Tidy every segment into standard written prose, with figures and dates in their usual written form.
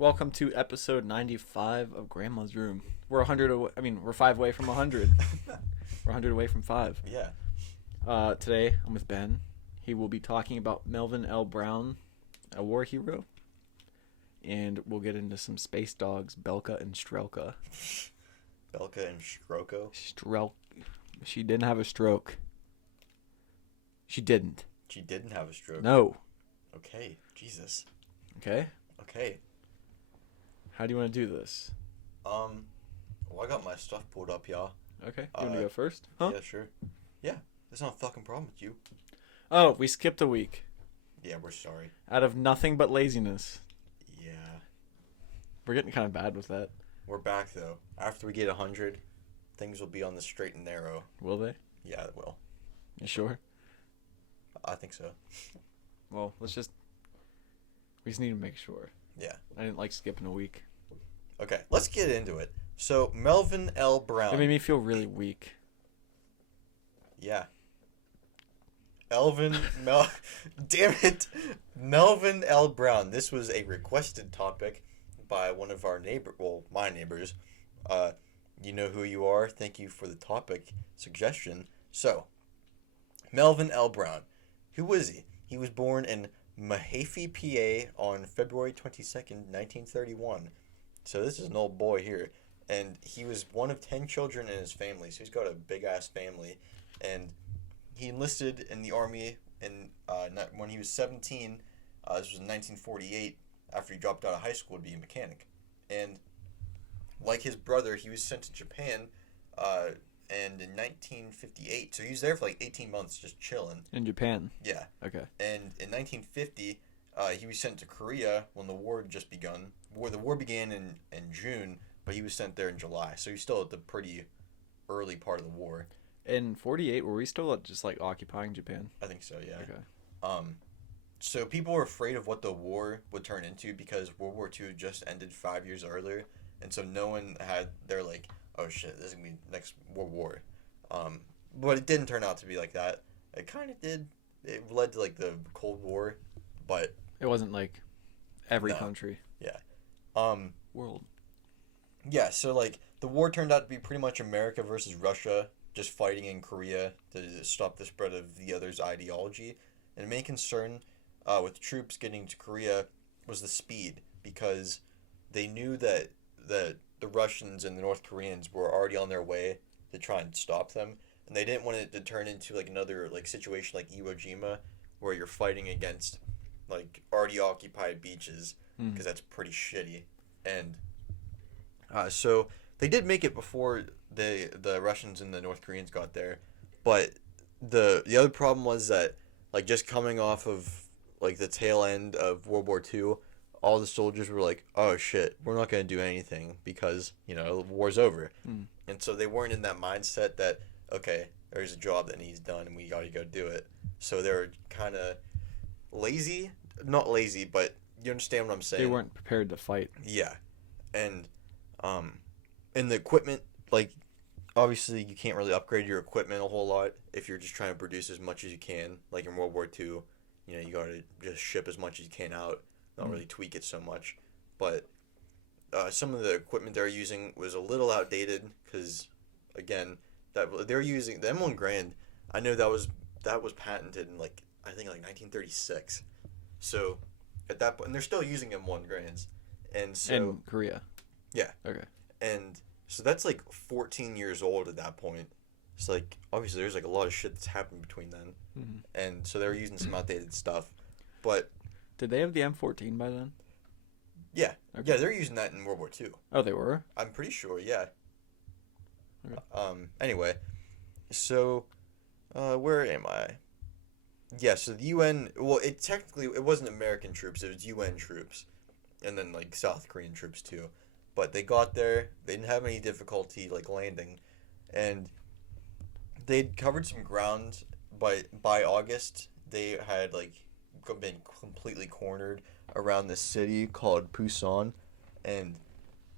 Welcome to episode 95 of Grandma's Room. We're 100 away, we're 5 away from 100. We're 100 away from 5. Yeah. Today, I'm with Ben. He will be talking about Melvin L. Brown, a war hero. And we'll get into some space dogs, Belka and Strelka. Belka and Stroko? She didn't have a stroke. She didn't. She didn't have a stroke. No. Okay. Jesus. Okay? Okay. How do you want to do this? Well, I got my stuff pulled up, y'all. Okay. You want to go first? Huh? Yeah, sure. Yeah. There's not a fucking problem with you. Oh, we skipped a week. Yeah, we're sorry. Out of nothing but laziness. Yeah. We're getting kind of bad with that. We're back, though. After we get 100, things will be on the straight and narrow. Will they? Yeah, it will. You sure? I think so. Well, we just need to make sure. Yeah. I didn't like skipping a week. Okay, let's get into it. So, Melvin L. Brown. It made me feel really weak. Yeah. Damn it. Melvin L. Brown. This was a requested topic by one of our my neighbors. You know who you are. Thank you for the topic suggestion. So, Melvin L. Brown. Who was he? He was born in MoH, PA on February 22nd, 1931. So this is an old boy here. And he was one of 10 children in his family. So he's got a big-ass family. And he enlisted in the Army when he was 17. This was in 1948, after he dropped out of high school to be a mechanic. And like his brother, he was sent to Japan and in 1958. So he was there for like 18 months just chilling. In Japan? Yeah. Okay. And in 1950, he was sent to Korea when the war had just begun. The war began in June, but he was sent there in July. So he's still at the pretty early part of the war. In 48, were we still just like occupying Japan? I think so, yeah. Okay. So people were afraid of what the war would turn into because World War II just ended 5 years earlier. And so no one they're like, oh shit, this is going to be next World War. But it didn't turn out to be like that. It kind of did. It led to like the Cold War, but it wasn't like every country. Yeah. World. Yeah, so like the war turned out to be pretty much America versus Russia, just fighting in Korea to stop the spread of the other's ideology. And the main concern with troops getting to Korea was the speed, because they knew that the Russians and the North Koreans were already on their way to try and stop them, and they didn't want it to turn into like another like situation like Iwo Jima, where you're fighting against like already occupied beaches, because that's pretty shitty. And so they did make it before the Russians and the North Koreans got there, but the other problem was that like just coming off of like the tail end of World War II, all the soldiers were like, oh shit, we're not going to do anything because, the war's over. And so they weren't in that mindset that, okay, there's a job that needs done and we got to go do it. So they were kind of lazy. Not lazy, but you understand what I'm saying. They weren't prepared to fight. Yeah. And the equipment, like, obviously you can't really upgrade your equipment a whole lot if you're just trying to produce as much as you can. Like in World War II, you got to just ship as much as you can out. Not really tweak it so much. But some of the equipment they're using was a little outdated because, again, that they're using the M1 Grand. I know that was patented in I think 1936. So at that point, and they're still using M1 Grands, and so in Korea. Yeah. Okay. And so that's like 14 years old at that point. It's like obviously there's like a lot of shit that's happened between then, and so they were using some outdated stuff, but. Did they have the M14 by then? Yeah. Okay. Yeah, they're using that in World War II. Oh, they were? I'm pretty sure, yeah. Okay. Anyway, so, where am I? Yeah, so the UN, well, it wasn't American troops, it was UN troops. And then, like, South Korean troops, too. But they got there, they didn't have any difficulty, like, landing. And they'd covered some ground, but by August, they had, like, been completely cornered around this city called Busan, and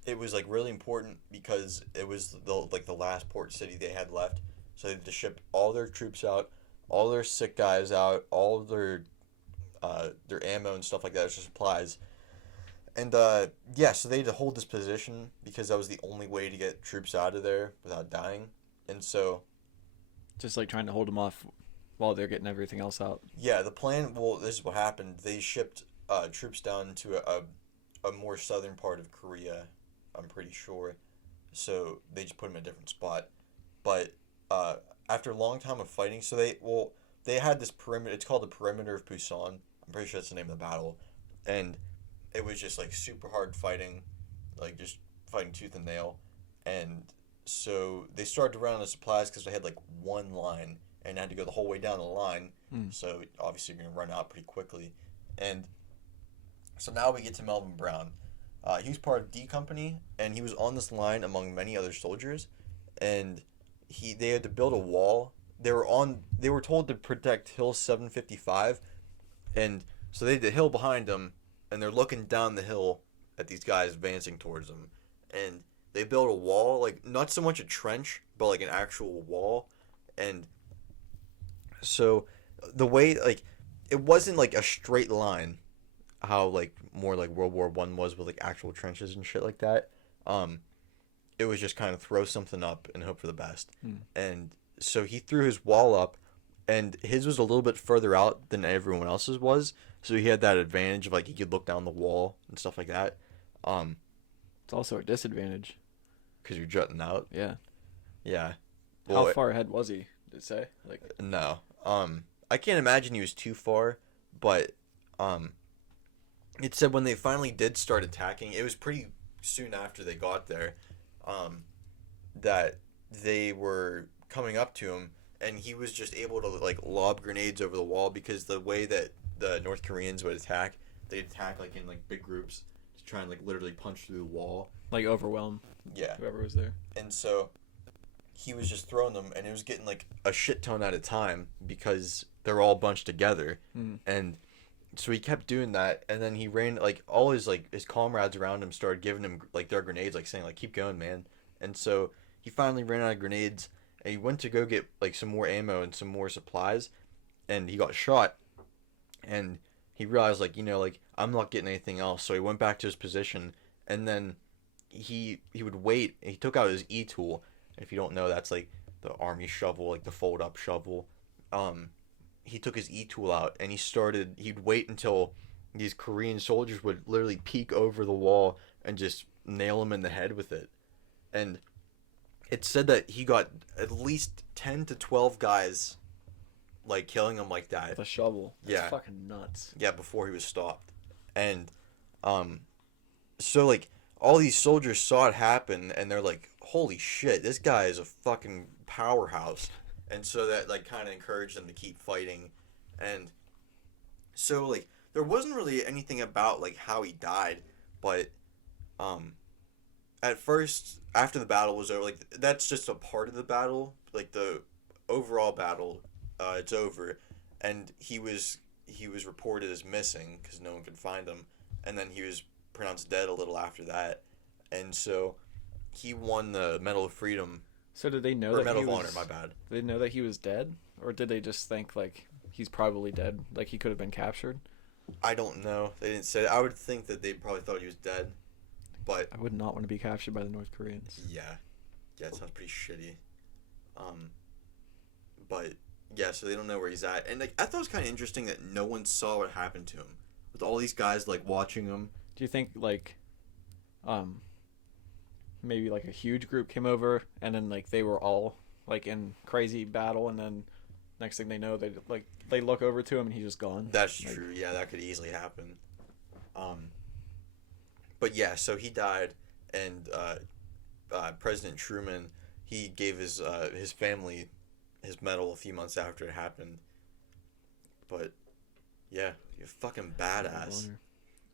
it was like really important because it was the last port city they had left, so they had to ship all their troops out, all their sick guys out, all their ammo and stuff like that, their supplies, And yeah, so they had to hold this position because that was the only way to get troops out of there without dying. And so Just like trying to hold them off while they're getting everything else out. yeah, the plan. Well, this is what happened. They shipped troops down to a more southern part of Korea. I'm pretty sure. So they just put them in a different spot. But uh, after a long time of fighting, so they had this perimeter. It's called the perimeter of Busan. I'm pretty sure that's the name of the battle, and it was just like super hard fighting, like just fighting tooth and nail, and so they started to run out of supplies because they had like one line and had to go the whole way down the line. Mm. So obviously you're gonna run out pretty quickly, and so now we get to Melvin Brown. He was part of D Company, and he was on this line among many other soldiers, and they had to build a wall. They were told to protect Hill 755, and so they had the hill behind them, and they're looking down the hill at these guys advancing towards them, and they built a wall, like not so much a trench, but like an actual wall, and so the way like it wasn't like a straight line, how like more like World War I was with like actual trenches and shit like that. Um, it was just kind of throw something up and hope for the best. Mm. And so he threw his wall up, and his was a little bit further out than everyone else's was. So he had that advantage of like he could look down the wall and stuff like that. Um, It's also a disadvantage. because you're jutting out. Yeah. Yeah. How Well, far ahead was he? Did it say? Like, no. I can't imagine he was too far, but um, it said when they finally did start attacking, it was pretty soon after they got there, um, that they were coming up to him, and he was just able to like lob grenades over the wall because the way that the North Koreans would attack, they'd attack like in like big groups to try and like literally punch through the wall. like overwhelm Yeah, whoever was there. and so he was just throwing them, and it was getting like a shit ton at a time because they're all bunched together, Mm. and so he kept doing that, and then he ran like all his like his comrades around him started giving him like their grenades, like saying like keep going, man. And so he finally ran out of grenades, and he went to go get like some more ammo and some more supplies, and he got shot, and he realized like like I'm not getting anything else, so he went back to his position, and then he would wait. And he took out his tool. If you don't know, that's like the army shovel, like the fold up shovel. Um, he took his tool out, and he'd wait until these Korean soldiers would literally peek over the wall and just nail him in the head with it. And it said that he got at least 10 to 12 guys like killing him like that. With a shovel. That's Yeah. fucking nuts. Yeah, before he was stopped. And so like all these soldiers saw it happen, and they're like, holy shit, this guy is a fucking powerhouse. And so that like kind of encouraged them to keep fighting. And so like there wasn't really anything about like how he died, but um at first after the battle was over, like that's just a part of the battle, like the overall battle, it's over, and he was reported as missing because no one could find him, and then he was pronounced dead a little after that, and so he won the Medal of Freedom, So did they know or that Medal he of was? Honor, my bad. Did they know that he was dead, or did they just think like he's probably dead, like he could have been captured? I don't know. They didn't say. I would think that they probably thought he was dead, but I would not want to be captured by the North Koreans. yeah, it sounds pretty shitty. But yeah, so they don't know where he's at, and like I thought it was kind of interesting that no one saw what happened to him, with all these guys like watching him. Do you think like, maybe like a huge group came over and then like they were all like in crazy battle, and then next thing they know they look over to him and he's just gone? That's Like, true. Yeah, that could easily happen. But yeah, so he died, and President Truman, he gave his family his medal a few months after it happened. But yeah, you're fucking badass.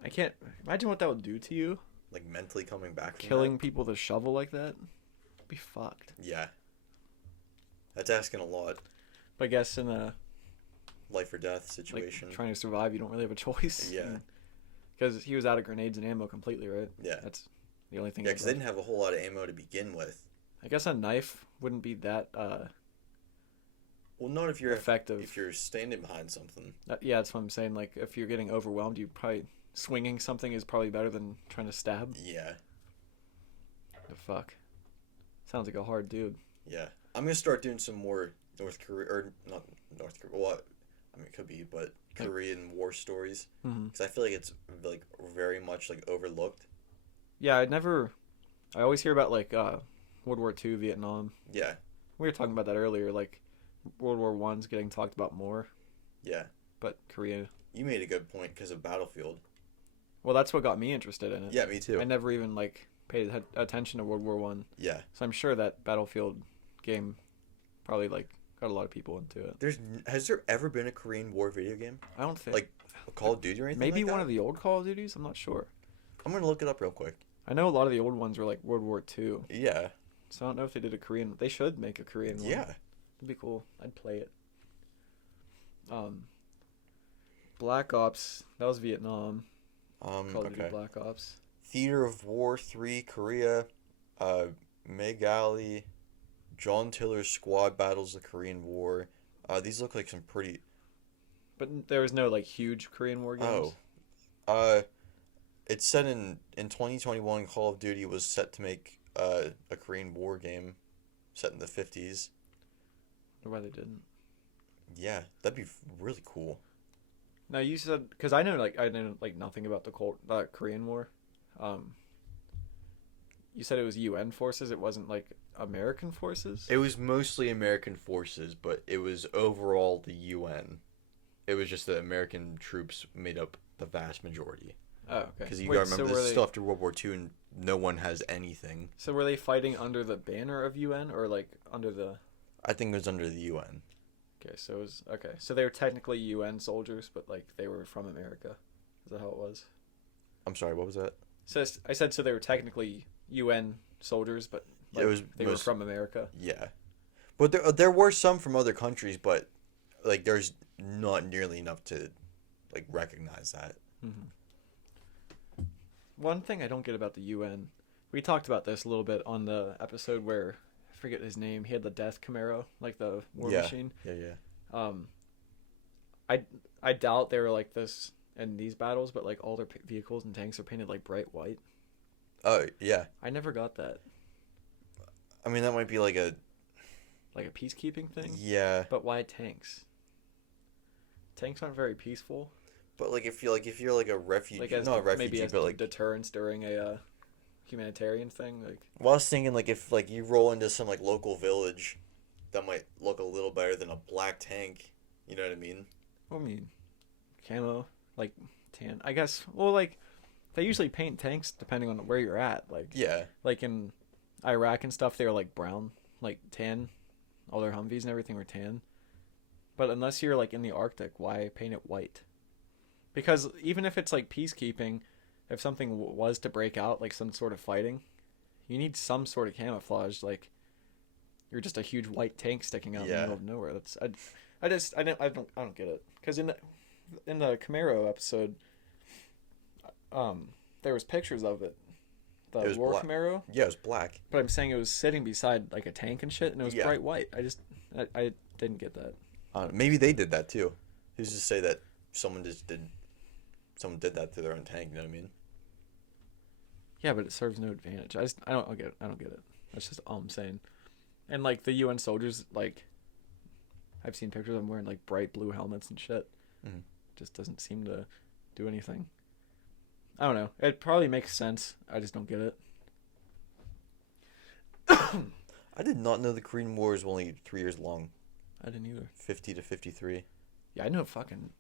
I can't imagine what that would do to you. Like mentally coming back from Killing people with a shovel like that. Be fucked. that. Yeah, that's asking a lot. But I guess in a Life or death like situation. trying to survive, you don't really have a choice. Yeah. Because he was out of grenades and ammo completely, right? Yeah. That's the only thing. Yeah, because they didn't have a whole lot of ammo to begin with. I guess a knife wouldn't be that Well, not if you're effective. if you're standing behind something. Yeah, that's what I'm saying. Like if you're getting overwhelmed, you probably swinging something is probably better than trying to stab. Yeah. The fuck. Sounds like a hard dude. Yeah. I'm gonna start doing some more North Korea, or not North Korea. Well, I mean, it could be, but Korean war stories. Because I feel like it's like very much like overlooked. Yeah, I always hear about like World War II, Vietnam. Yeah. We were talking about that earlier. Like World War I's getting talked about more. Yeah. But Korea. You made a good point because of Battlefield. Well, that's what got me interested in it. Yeah, me too. I never even like paid attention to World War One. Yeah. So I'm sure that Battlefield game probably like got a lot of people into it. Has there ever been a Korean War video game? I don't think Like a Call of Duty or anything maybe like one that? of the old Call of Duties. I'm not sure. I'm gonna look it up real quick. I know a lot of the old ones were like World War II. Yeah. So I don't know if they did a Korean. They should make a Korean one. Yeah. It'd be cool. I'd play it. Black Ops. That was Vietnam. Call of Duty Okay. Black Ops. Theater of War 3, Korea. Megali. John Tiller's Squad Battles the Korean War. These look like some pretty... But there was no like huge Korean War games. Oh. It's set in 2021, Call of Duty was set to make a Korean War game set in the 50s. I wonder why they didn't. Yeah, that'd be really cool. Now you said because I know nothing about the Korean War. You said it was UN forces. It wasn't like American forces. It was mostly American forces, but it was overall the UN. It was just that American troops made up the vast majority. Oh, okay. Because you gotta remember, this is still after World War II, and no one has anything. So were they fighting under the banner of UN or like under the? I think it was under the UN. Okay, so it was okay. So they were technically UN soldiers, but like they were from America. Is that how it was? I'm sorry, what was that? So I said so they were technically UN soldiers, but like, they were from America. Yeah, but there were some from other countries, but like there's not nearly enough to like recognize that. Mm-hmm. One thing I don't get about the UN, we talked about this a little bit on the episode where I forget his name. He had the Death Camaro, like the war machine. Yeah. I doubt they were like this in these battles, but like all their vehicles and tanks are painted like bright white. Oh yeah. I never got that. I mean, that might be like a peacekeeping thing. Yeah. But why tanks? Tanks aren't very peaceful. But like if you're like a refugee, like as not a refugee, maybe as but like deterrence during a humanitarian thing. Like, well, I was thinking like if like you roll into some like local village, that might look a little better than a black tank. You know what I mean? I mean, camo, like tan. I guess. Well, like they usually paint tanks depending on where you're at. Like yeah, like in Iraq and stuff, they were like brown, like tan. All their Humvees and everything were tan. But unless you're like in the Arctic, why paint it white? Because even if it's like peacekeeping, if something was to break out, like some sort of fighting, you need some sort of camouflage. Like you're just a huge white tank sticking out in the middle of nowhere. That's I don't get it. Because in the Camaro episode, there was pictures of it. The war Camaro. Yeah, it was black. But I'm saying it was sitting beside like a tank and shit, and it was bright white. I didn't get that. Maybe they did that too. Who's to say that someone did that to their own tank? You know what I mean? Yeah, but it serves no advantage. I don't get it. That's just all I'm saying. And like the UN soldiers, like I've seen pictures of them wearing like bright blue helmets and shit. Mm-hmm. Just doesn't seem to do anything. I don't know. It probably makes sense. I just don't get it. I did not know the Korean War was only 3 years long. I didn't either. 50 to 53. Yeah, I know fucking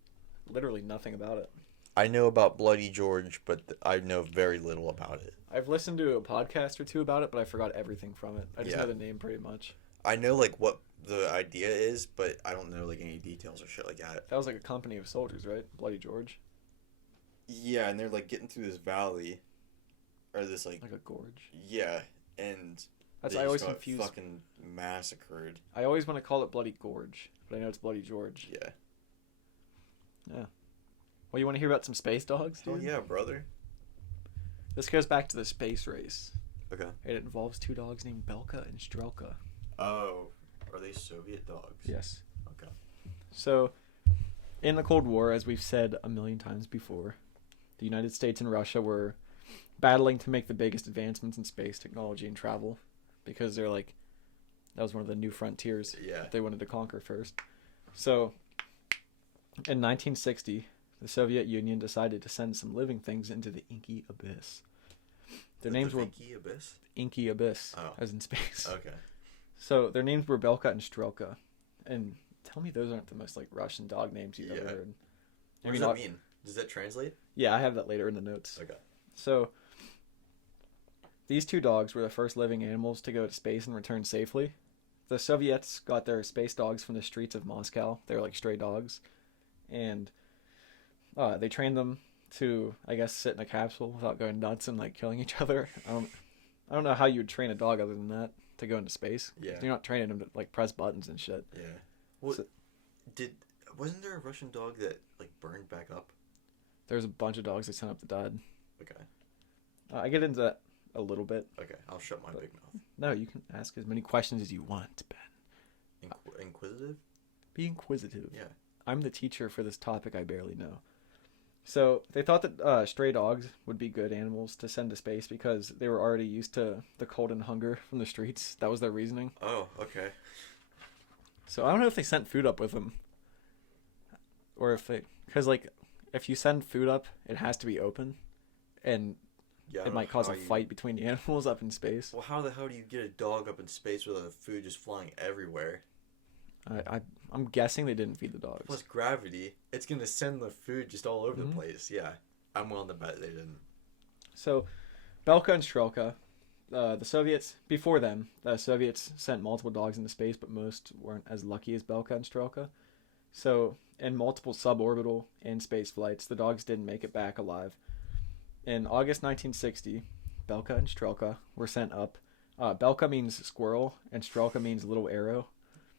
literally nothing about it. I know about Bloody George, but I know very little about it. I've listened to a podcast or two about it, but I forgot everything from it. I just know the name pretty much. I know like what the idea is, but I don't know like any details or shit like that. That was like a company of soldiers, right? Bloody George. Yeah, and they're like getting through this valley, or this like a gorge. Yeah, and I always confuse. Fucking massacred. I always want to call it Bloody Gorge, but I know it's Bloody George. Yeah. Yeah. Well, you want to hear about some space dogs, dude? Oh yeah, brother. This goes back to the space race. Okay. It involves two dogs named Belka and Strelka. Oh, are they Soviet dogs? Yes. Okay. So, in the Cold War, as we've said a million times before, the United States and Russia were battling to make the biggest advancements in space technology and travel because they're like, that was one of the new frontiers Yeah. they wanted to conquer first. So in 1960, the Soviet Union decided to send some living things into the inky abyss. Their names were Inky Abyss? Inky Abyss, Oh. as in space. Okay. So their names were Belka and Strelka. And tell me those aren't the most like Russian dog names you've ever heard. What does that mean? Does that translate? Yeah, I have that later in the notes. Okay. So these two dogs were the first living animals to go to space and return safely. The Soviets got their space dogs from the streets of Moscow. They were like stray dogs. And they trained them to, I guess, sit in a capsule without going nuts and like killing each other. I don't know how you would train a dog other than that to go into space. Yeah. You're not training them to like press buttons and shit. Yeah. Well, So- wasn't there a Russian dog that like burned back up? There's a bunch of dogs that sent up that died. Okay. I get into that a little bit. Okay. I'll shut my big mouth. No, you can ask as many questions as you want, Ben. Inquisitive? Be inquisitive. Yeah. I'm the teacher for this topic I barely know. So they thought that stray dogs would be good animals to send to space because they were already used to the cold and hunger from the streets. That was their reasoning. Oh, okay. So I don't know if they sent food up with them. Or if they... Because, like, if you send food up, it has to be open. And Yeah. it might cause a fight between the animals up in space. Well, how the hell do you get a dog up in space with the food just flying everywhere? I'm guessing they didn't feed the dogs. Plus gravity, it's gonna send the food just all over Mhm. the place. Yeah, I'm willing to bet they didn't. So, Belka and Strelka, the Soviets, before them, the Soviets sent multiple dogs into space, but most weren't as lucky as Belka and Strelka. So, in multiple suborbital and space flights, the dogs didn't make it back alive. In August 1960, Belka and Strelka were sent up. Belka means squirrel, and Strelka means little arrow.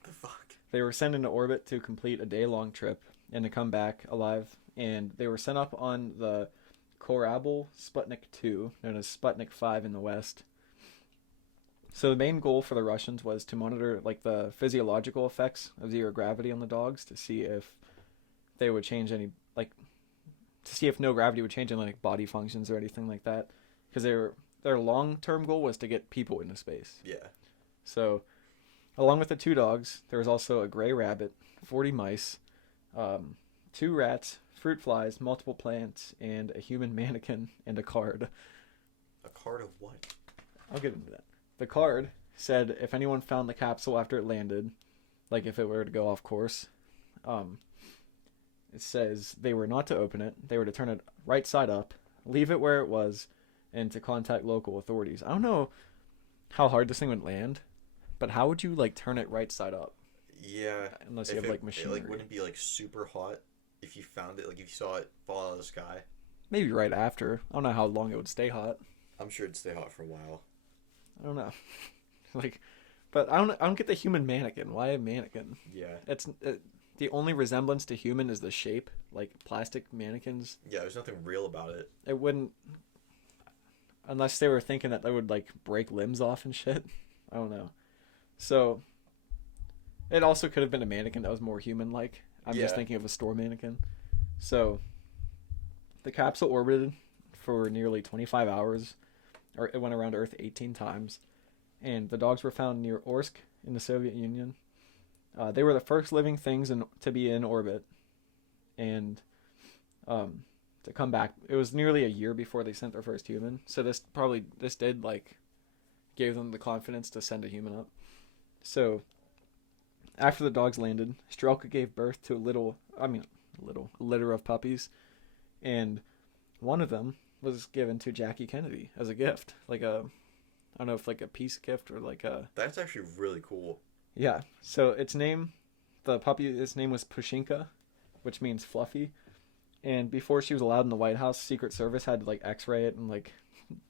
The fuck? They were sent into orbit to complete a day-long trip and to come back alive. And they were sent up on the Korabel Sputnik 2, known as Sputnik 5 in the West. So the main goal for the Russians was to monitor like the physiological effects of zero gravity on the dogs to see if they would change any to see if no gravity would change any like body functions or anything like that. Because their long-term goal was to get people into space. Yeah. So, along with the two dogs, there was also a gray rabbit, 40 mice, 2 rats, fruit flies, multiple plants, and a human mannequin and a card. A card of what? I'll get into that. The card said if anyone found the capsule after it landed, like if it were to go off course, it says they were not to open it, they were to turn it right side up, leave it where it was, and to contact local authorities. I don't know how hard this thing would land, but how would you like turn it right side up? Yeah. Unless you have like machinery. It like wouldn't be like super hot if you found it. Like if you saw it fall out of the sky. Maybe right after. I don't know how long it would stay hot. I'm sure it'd stay hot for a while. I don't know. But I don't get the human mannequin. Why a mannequin? Yeah. It's the only resemblance to human is the shape. Like plastic mannequins. Yeah, there's nothing real about it. It wouldn't, unless they were thinking that they would like break limbs off and shit. I don't know. So it also could have been a mannequin that was more human-like. I'm just thinking of a store mannequin. So the capsule orbited for nearly 25 hours, or it went around Earth 18 times, and the dogs were found near Orsk in the Soviet Union. They were the first living things to be in orbit, and to come back. It was nearly a year before they sent their first human, so this did like gave them the confidence to send a human up. So after the dogs landed, Strelka gave birth to a litter of puppies, and one of them was given to Jackie Kennedy as a gift, like I don't know if like a peace gift or like a. That's actually really cool. Yeah. So its name was Pushinka, which means fluffy. And before she was allowed in the White House, Secret Service had to like X-ray it and like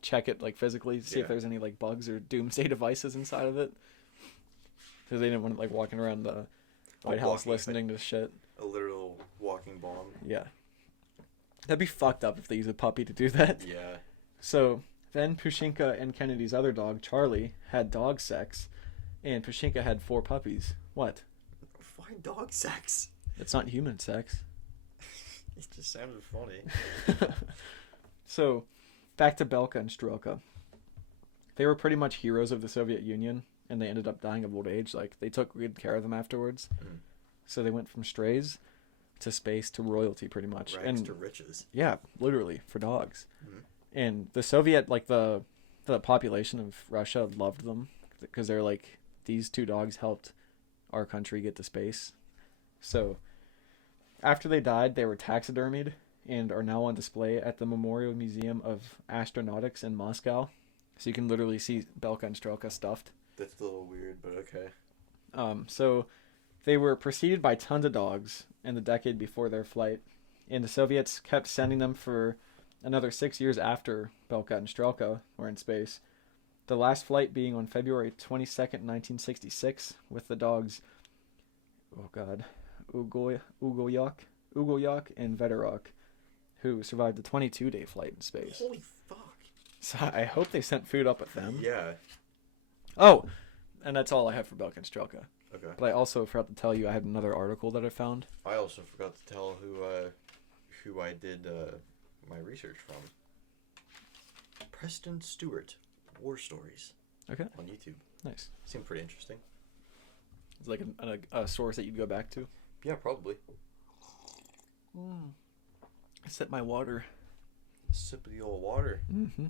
check it like physically to see if there's any like bugs or doomsday devices inside of it. Because they didn't want it like walking around the White House listening to shit. A literal walking bomb. Yeah. That'd be fucked up if they use a puppy to do that. Yeah. So then Pushinka and Kennedy's other dog, Charlie, had dog sex, and Pushinka had 4 puppies. What? Why dog sex? It's not human sex. It just sounded funny. So, back to Belka and Strelka. They were pretty much heroes of the Soviet Union, and they ended up dying of old age. Like, they took good care of them afterwards. Mm. So they went from strays to space to royalty, pretty much. Rags and to riches. yeah, literally for dogs. Mm. And the Soviet, like the population of Russia loved them because they're like, these two dogs helped our country get to space. So after they died, they were taxidermied and are now on display at the Memorial Museum of Astronautics in Moscow. So you can literally see Belka and Strelka stuffed. That's a little weird, but okay. So they were preceded by tons of dogs in the decade before their flight, and the Soviets kept sending them for another 6 years after Belka and Strelka were in space. The last flight being on February 22nd, 1966, with the dogs, Ugolyak and Vedorok, who survived the 22-day flight in space. Holy fuck. So I hope they sent food up with them. Yeah. Oh, and that's all I have for Belka and Strelka. Okay. But I also forgot to tell you I had another article that I found. I also forgot to tell who I did my research from. Preston Stewart, War Stories. Okay. On YouTube. Nice. Seemed pretty interesting. It's like a source that you'd go back to. Yeah, probably. I set my water. A sip of the old water. Mm-hmm.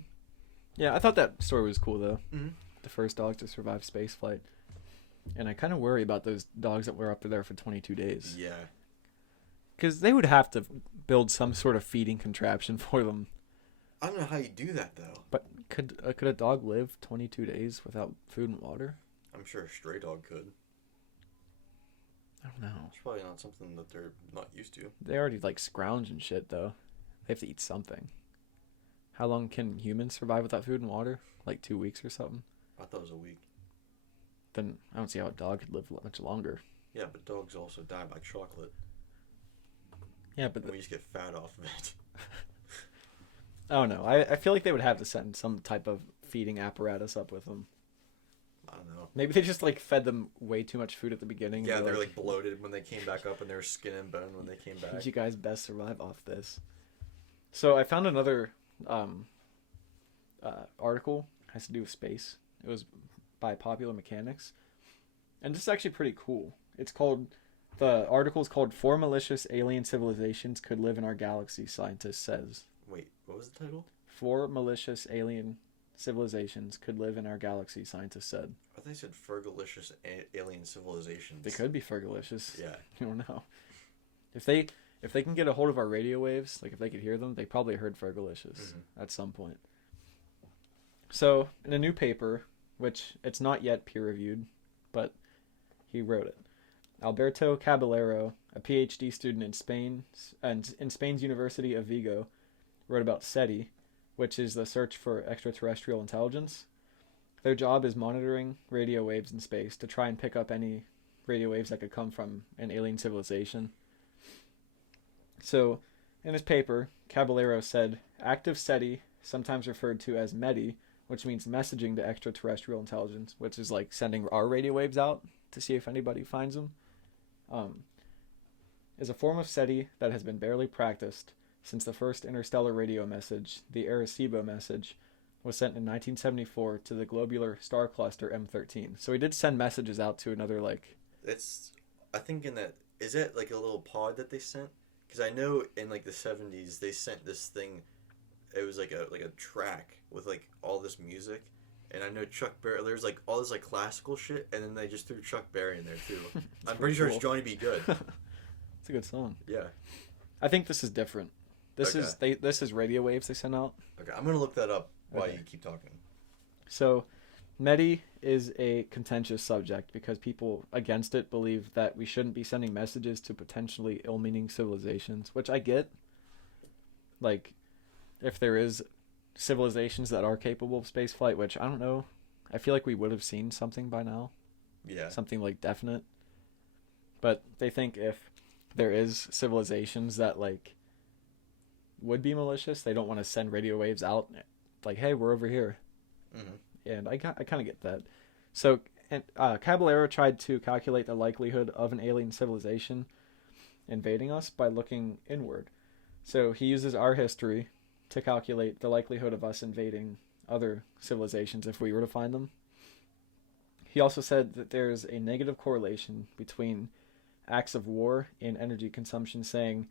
Yeah, I thought that story was cool though. Mm-hmm. The first dog to survive space flight. And I kind of worry about those dogs that were up there for 22 days. Yeah. Because they would have to build some sort of feeding contraption for them. I don't know how you do that though. But could a dog live 22 days without food and water? I'm sure a stray dog could. I don't know. It's probably not something that they're not used to. They already like scrounge and shit though. They have to eat something. How long can humans survive without food and water? Like 2 weeks or something? I thought it was a week. Then I don't see how a dog could live much longer. Yeah, but dogs also die by chocolate. Yeah, but we just get fat off of it. I don't know. I feel like they would have to send some type of feeding apparatus up with them. I don't know. Maybe they just like fed them way too much food at the beginning. Yeah, they're like bloated when they came back up, and they were skin and bone when they came back. You guys best survive off this. So I found another article. It has to do with space. It was by Popular Mechanics, and this is actually pretty cool. The article is called "4 Malicious Alien Civilizations Could Live in Our Galaxy," scientist says. Wait, what was the title? 4 malicious alien civilizations could live in our galaxy, scientists said. I thought they said fergalicious alien civilizations. They could be fergalicious. Yeah. You don't know. If they can get a hold of our radio waves, like if they could hear them, they probably heard fergalicious at some point. So, in a new paper, which it's not yet peer-reviewed, but he wrote it, Alberto Caballero, a PhD student in Spain and in Spain's University of Vigo, wrote about SETI, which is the search for extraterrestrial intelligence. Their job is monitoring radio waves in space to try and pick up any radio waves that could come from an alien civilization. So, in his paper, Caballero said, active SETI, sometimes referred to as METI, which means messaging to extraterrestrial intelligence, which is like sending our radio waves out to see if anybody finds them, is a form of SETI that has been barely practiced since the first interstellar radio message, the Arecibo message, was sent in 1974 to the globular star cluster M13. So he did send messages out to another, like... I think is it like a little pod that they sent? Because I know in like the 70s they sent this thing, it was like a track with like all this music. And I know Chuck Berry, there's like all this like classical shit, and then they just threw Chuck Berry in there too. I'm pretty sure it's Johnny B. Good. It's a good song. Yeah. I think this is different. This is radio waves they send out. Okay, I'm gonna look that up while you keep talking. So, METI is a contentious subject because people against it believe that we shouldn't be sending messages to potentially ill-meaning civilizations, which I get. Like, if there is civilizations that are capable of space flight, which I don't know, I feel like we would have seen something by now. Yeah. Something like definite. But they think if there is civilizations that like would be malicious, they don't want to send radio waves out like, hey, we're over here. And I kind of get that. So Caballero tried to calculate the likelihood of an alien civilization invading us by looking inward. So he uses our history to calculate the likelihood of us invading other civilizations if we were to find them. He also said that there's a negative correlation between acts of war and energy consumption, saying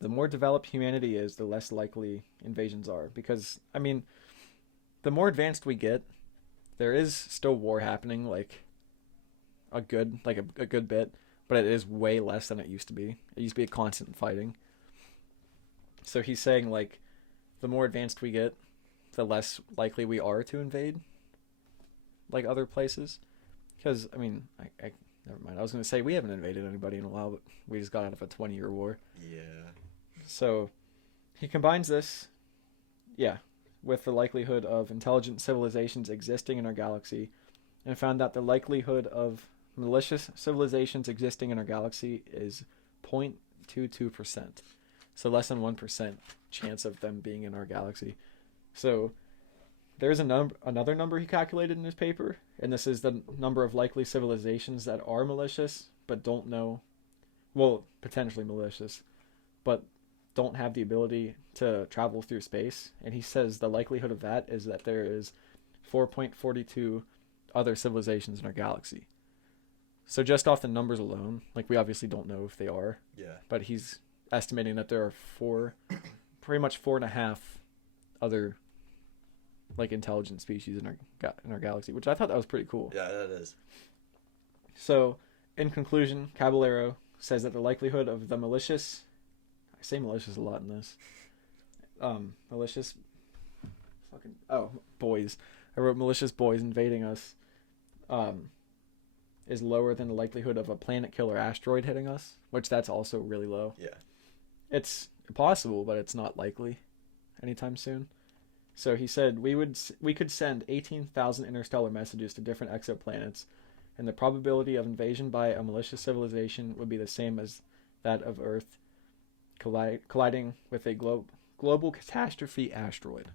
the more developed humanity is, the less likely invasions are. Because, I mean, the more advanced we get, there is still war happening, like a good bit, but it is way less than it used to be. It used to be a constant fighting. So he's saying, like, the more advanced we get, the less likely we are to invade, like, other places. Because, I mean, I never mind. I was going to say we haven't invaded anybody in a while, but we just got out of a 20-year war. Yeah. So he combines this, with the likelihood of intelligent civilizations existing in our galaxy, and found that the likelihood of malicious civilizations existing in our galaxy is 0.22%. So less than 1% chance of them being in our galaxy. So there's another number he calculated in his paper, and this is the number of likely civilizations that are malicious but don't know, well, potentially malicious, but don't have the ability to travel through space. And he says the likelihood of that is that there is 4.42 other civilizations in our galaxy. So just off the numbers alone, like, we obviously don't know if they are. Yeah. But he's estimating that there are pretty much 4.5 other, like, intelligent species in our galaxy, which I thought that was pretty cool. Yeah, that is. So, in conclusion, Caballero says that the likelihood of the malicious, I say malicious a lot in this, malicious, boys. I wrote malicious boys invading us, is lower than the likelihood of a planet killer asteroid hitting us, which that's also really low. Yeah. It's possible, but it's not likely anytime soon. So he said we could send 18,000 interstellar messages to different exoplanets, and the probability of invasion by a malicious civilization would be the same as that of Earth colliding with a global catastrophe asteroid.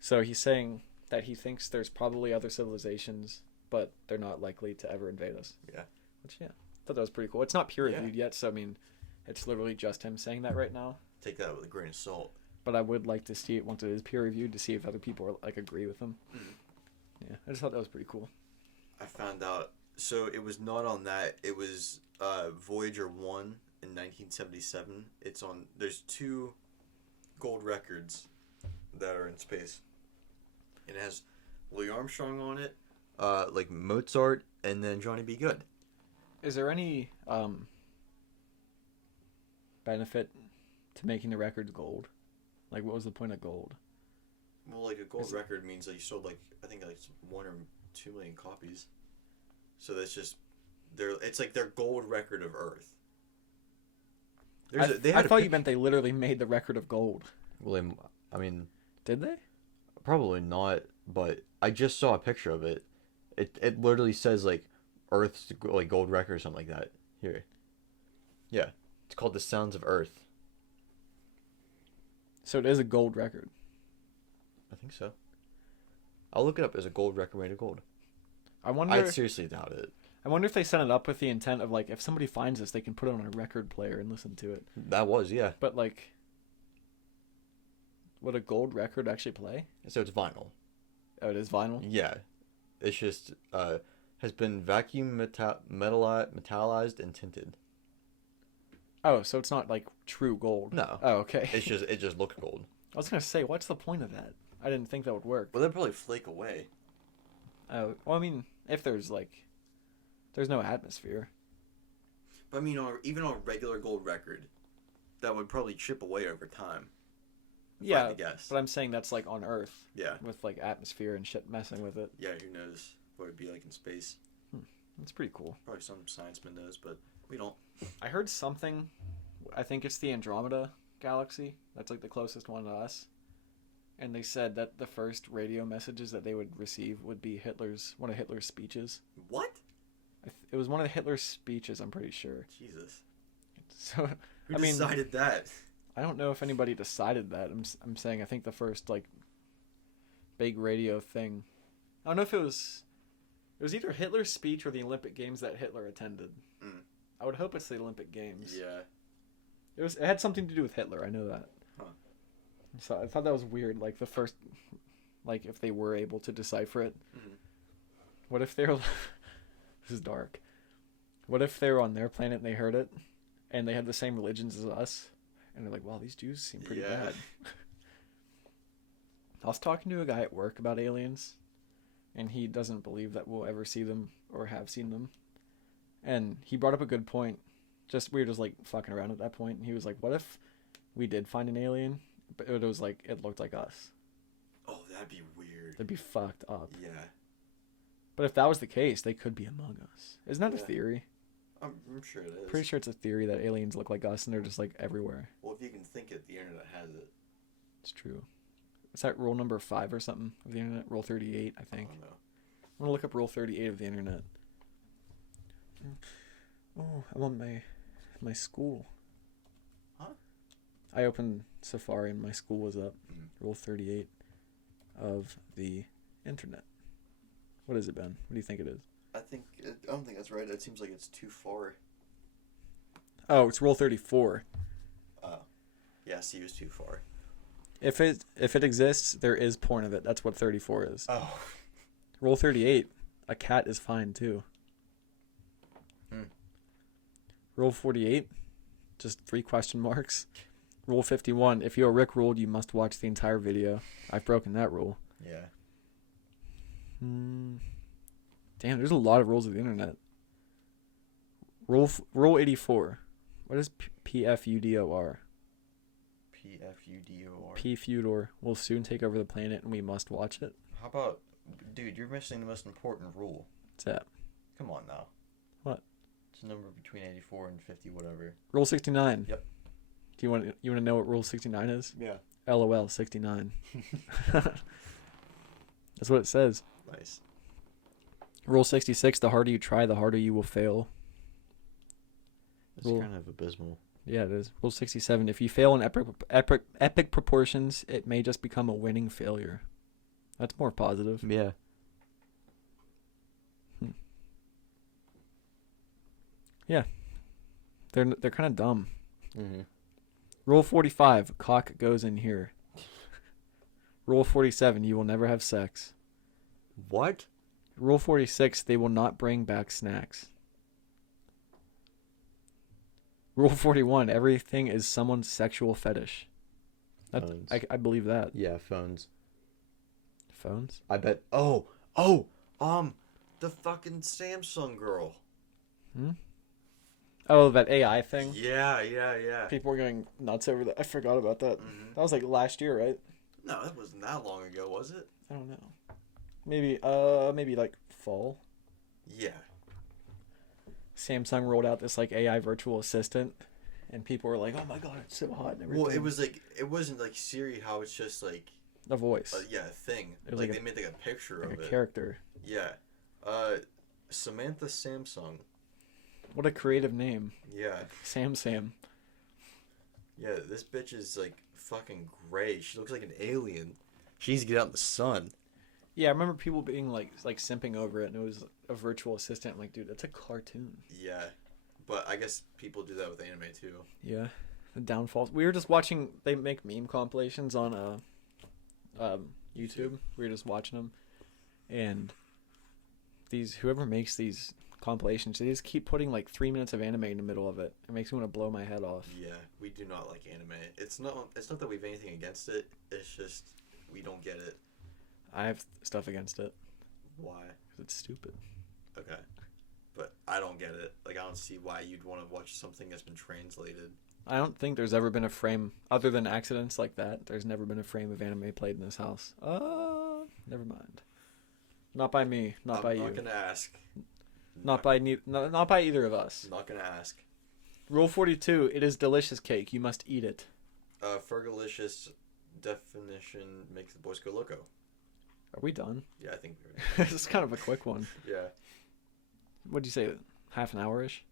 So he's saying that he thinks there's probably other civilizations, but they're not likely to ever invade us. Yeah. Which, I thought that was pretty cool. It's not peer-reviewed yet, so, I mean, it's literally just him saying that right now. Take that with a grain of salt. But I would like to see it once it is peer-reviewed to see if other people are, like, agree with him. Yeah, I just thought that was pretty cool. I found out, so it was not on that. It was Voyager 1 in 1977. There's 2 gold records that are in space. And it has Louis Armstrong on it, like Mozart, and then Johnny B. Good. Is there any benefit to making the records gold? Like, what was the point of gold? Well, like, a gold record means that you sold, like, I think, like, 1 or 2 million copies. So that's just, it's like their gold record of Earth. I thought you meant they literally made the record of gold. Well, I mean... Did they? Probably not, but I just saw a picture of it. It literally says, like, Earth's, like, gold record or something like that. Here. Yeah. It's called The Sounds of Earth. So it is a gold record. I think so. I'll look it up as a gold record made of gold. I seriously doubt it. I wonder if they set it up with the intent of, like, if somebody finds this, they can put it on a record player and listen to it. That was, yeah. But, like, would a gold record actually play? So it's vinyl. Oh, it is vinyl? Yeah. It's just, has been vacuum metallized and tinted. Oh, so it's not, like, true gold? No. Oh, okay. It just looks gold. I was going to say, what's the point of that? I didn't think that would work. Well, they'd probably flake away. Oh, well, I mean, if there's, like, there's no atmosphere. But, I mean, even on a regular gold record, that would probably chip away over time. Yeah, but I'm saying that's, like, on Earth. Yeah. With, like, atmosphere and shit messing with it. Yeah, who knows what it'd be like in space. That's pretty cool. Probably some scienceman knows, but we don't. I heard something, I think it's the Andromeda galaxy. That's, like, the closest one to us. And they said that the first radio messages that they would receive would be one of Hitler's speeches. What? It was one of Hitler's speeches, I'm pretty sure. Jesus. So, Who decided that? I don't know if anybody decided that. I'm saying I think the first, like, big radio thing. I don't know if it was either Hitler's speech or the Olympic Games that Hitler attended. I would hope it's the Olympic Games. Yeah. It had something to do with Hitler. I know that. Huh. So I thought that was weird. Like the first, like if they were able to decipher it, Mhm. what if they're this is dark. What if they're on their planet and they heard it, and they had the same religions as us, and they're like, wow, these Jews seem pretty Yeah. bad. I was talking to a guy at work about aliens, and he doesn't believe that we'll ever see them or have seen them. And he brought up a good point. Just we were just like fucking around at that point, and he was like, what if we did find an alien, but it was like it looked like us? Oh, that'd be weird. That'd be fucked up. Yeah. But if that was the case, they could be among us. Isn't that a Yeah. theory? I'm sure it is. Pretty sure it's a theory that aliens look like us and they're just like everywhere. Well, if you can think it, the internet has it. It's true. Is that rule number 5 or something of the internet? Rule 38, I think. I don't know. I'm gonna look up rule 38 of the internet. Oh, I'm on my school. Huh? I opened Safari and my school was up. Mm. Rule 38 of the internet. What is it, Ben? What do you think it is? I don't think that's right. It seems like it's too far. Oh, it's rule 34. Oh. Yeah, C was too far. If it exists, there is porn of it. That's what 34 is. Oh. Rule 38, a cat is fine too. Rule 48, just 3 question marks. Rule 51, if you are Rick-rolled, you must watch the entire video. I've broken that rule. Yeah. Damn, there's a lot of rules of the internet. Rule 84. What is PFUDOR? PFUDOR. PFUDOR will soon take over the planet and we must watch it. How about, dude, you're missing the most important rule. What's that? Come on now. What? It's a number between 84 and 50, whatever. Rule 69. Yep. Do you want to know what Rule 69 is? Yeah. LOL 69. That's what it says. Nice. Rule 66, the harder you try, the harder you will fail. That's Rule- kind of abysmal. Yeah, it is. Rule 67, if you fail in epic proportions, it may just become a winning failure. That's more positive. Yeah. Yeah. They're kind of dumb. Mm-hmm. Rule 45, cock goes in here. Rule 47, you will never have sex. What? Rule 46, they will not bring back snacks. Rule 41, everything is someone's sexual fetish. Phones. I believe that. Yeah, phones. Phones? I bet. The fucking Samsung girl. Oh, that AI thing? Yeah. People were going nuts over that. I forgot about that. Mm-hmm. That was like last year, right? No, that wasn't that long ago, was it? I don't know. Maybe like fall. Yeah. Samsung rolled out this like AI virtual assistant, and people were like, "Oh my god, it's so hot!" And everything. Well, it was like it wasn't like Siri, how it's just like a voice, a thing. It was Like like they made like a picture like of a it. character. Yeah. Samantha Samsung. What a creative name, Yeah. Sam. Yeah, this bitch is like fucking gray. She looks like an alien. She needs to get out in the sun. Yeah, I remember people being like simping over it, and it was a virtual assistant. I'm like, dude, that's a cartoon. Yeah. But I guess people do that with anime too. Yeah, the downfalls. We were just watching. They make meme compilations on YouTube. We were just watching them, and whoever makes these compilations, they just keep putting like 3 minutes of anime in the middle of it. It makes me want to blow my head off. Yeah, we do not like anime. It's not that we have anything against it. It's just we don't get it. I have stuff against it Why? because it's stupid. Okay. But I don't get it. Like I don't see why you'd want to watch something that's been translated. I don't think there's ever been a frame other than accidents like that. There's never been a frame of anime played in this house. Never mind. Not by me. Not by you. I'm not gonna ask. Not by either of us. I'm not gonna ask. Rule 42. It is delicious cake. You must eat it. Fergalicious definition makes the boys go loco. Are we done? Yeah, I think This is kind of a quick one. Yeah. What'd you say? Half an hour-ish?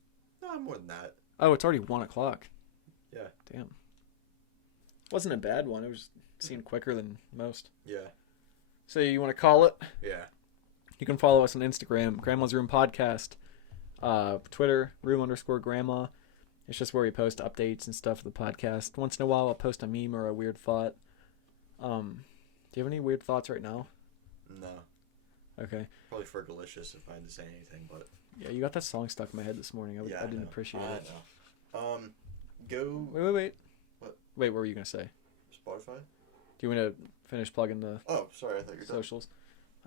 No, more than that. Oh, it's already 1 o'clock. Yeah. Damn. Wasn't a bad one. It was seemed quicker than most. Yeah. So you want to call it? Yeah. You can follow us on Instagram, Grandma's Room Podcast. Twitter, room_grandma. It's just where we post updates and stuff of the podcast. Once in a while, I'll post a meme or a weird thought. Do you have any weird thoughts right now? No. Okay. Probably Fergalicious if I had to say anything, but Yeah, you got that song stuck in my head this morning. I didn't know. appreciate I it. know. Go Wait. What? Wait, what were you gonna say? Spotify. Do you want to finish plugging the Oh, sorry, I thought you were done. socials?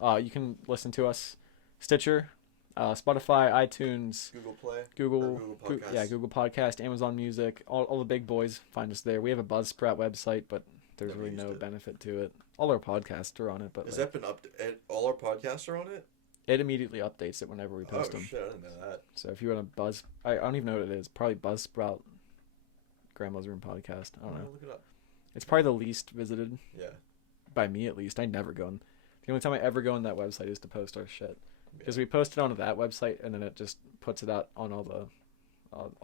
You can listen to us, Stitcher, Spotify, iTunes, Google Play. Google Podcast. Google Podcast, Amazon Music, all the big boys find us there. We have a Buzzsprout website, but there's Never really used no it. benefit to it. All our podcasts are on it, but Has like, that been all our podcasts are on it? it immediately updates it whenever we post them. Shit, I didn't know that. So if you want to I don't even know what it is. Probably Buzzsprout Grandma's Room Podcast. I don't know. Look it up. It's probably the least visited Yeah. by me, at least. I never go on. The only time I ever go on that website is to post our shit. Because we post it onto that website, and then it just puts it out on all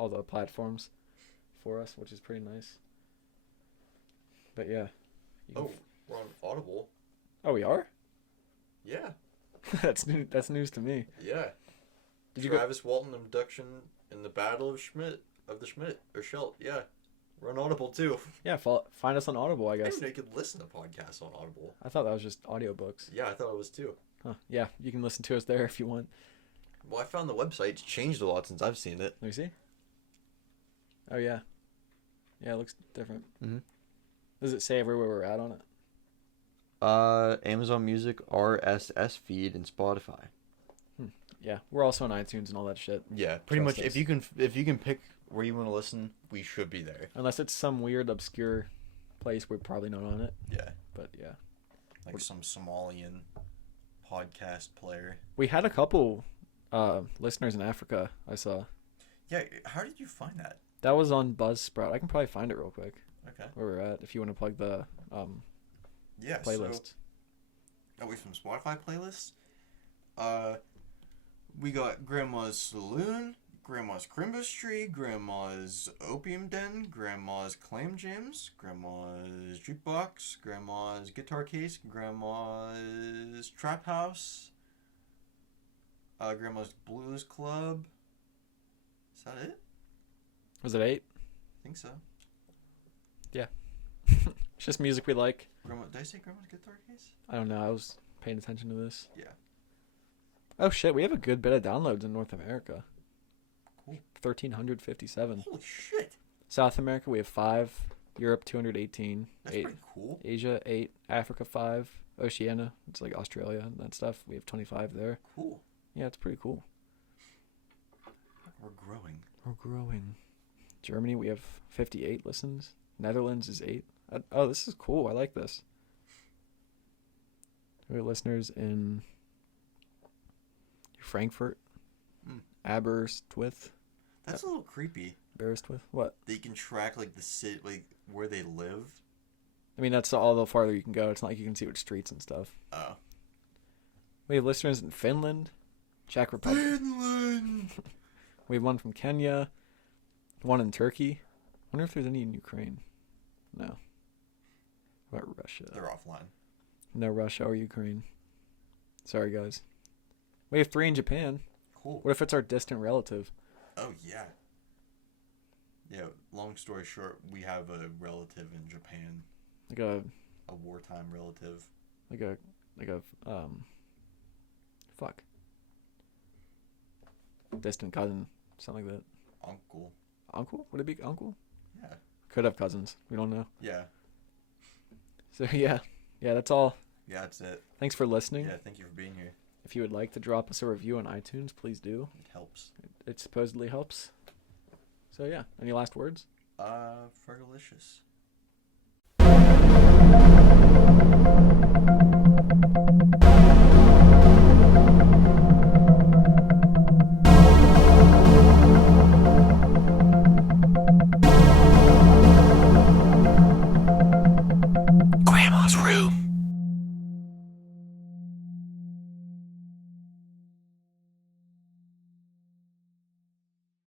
the platforms for us, which is pretty nice. But yeah. We're on Audible. Oh, we are? Yeah. That's news to me. Yeah. Did you Travis Walton abduction in the Battle of Schelt. Yeah. We're on Audible too. Yeah, find us on Audible, I I guess. didn't know you could listen to podcasts on Audible. I thought that was just audiobooks. Yeah, I thought it was too. Huh. Yeah, you can listen to us there if you want. Well, I found the website's changed a lot since I've seen it. Let me see. Oh, yeah. Yeah, it looks different. Mm-hmm. Does it say everywhere we're at on it? Amazon Music, RSS feed, and Spotify. Yeah, we're also on iTunes and all that shit. Yeah, pretty Trust much. us. If you can pick where you want to listen, we should be there. Unless it's some weird, obscure place, we're probably not on it. Yeah, But yeah. like some Somalian podcast player. We had a couple listeners in Africa, I saw. Yeah, how did you find that? That was on Buzzsprout. I can probably find it real quick. Okay. Where we're at, if you want to plug the Yeah. playlist. So, from Spotify playlists. We got Grandma's Saloon, Grandma's Crimbus Tree, Grandma's Opium Den, Grandma's Clam Jams, Grandma's Jukebox, Grandma's Guitar Case, Grandma's Trap House, Grandma's Blues Club. Is that it? Was it 8? I think so. It's just music we like. Did I say Grandma's Guitar Case? I don't know. I was paying attention to this. Yeah. Oh shit, we have a good bit of downloads in North America. Cool. 1,357. Holy shit. South America, we have 5. Europe, 218. That's 8. pretty cool. Asia, 8. Africa, 5. Oceania, it's like Australia and that stuff. We have 25 there. Cool. Yeah, it's pretty cool. We're growing. We're growing. Germany, we have 58 listens. Netherlands is 8. Oh, this is cool. I like this. We have listeners in Frankfurt, Aberystwyth. That's a little creepy. Aberystwyth? What? They can track like the city, like where they live. I mean, that's all the farther you can go. It's not like you can see which streets and stuff. Oh. We have listeners in Finland, Czech Republic. Finland. We have one from Kenya, one in Turkey. I wonder if there's any in Ukraine. No. What about Russia? They're offline. No Russia or Ukraine. Sorry, guys. We have 3 in Japan. Cool. What if it's our distant relative? Oh yeah. Yeah. Long story short, we have a relative in Japan. Like a wartime relative. Fuck. Distant cousin. Something like that. Uncle. Uncle? Would it be uncle? Yeah. Could have cousins. We don't know. Yeah. So yeah. Yeah, that's all. Yeah, that's it. Thanks for listening. Yeah, thank you for being here. If you would like to drop us a review on iTunes, please do. It helps. It supposedly helps. So yeah. Any last words? Fergalicious.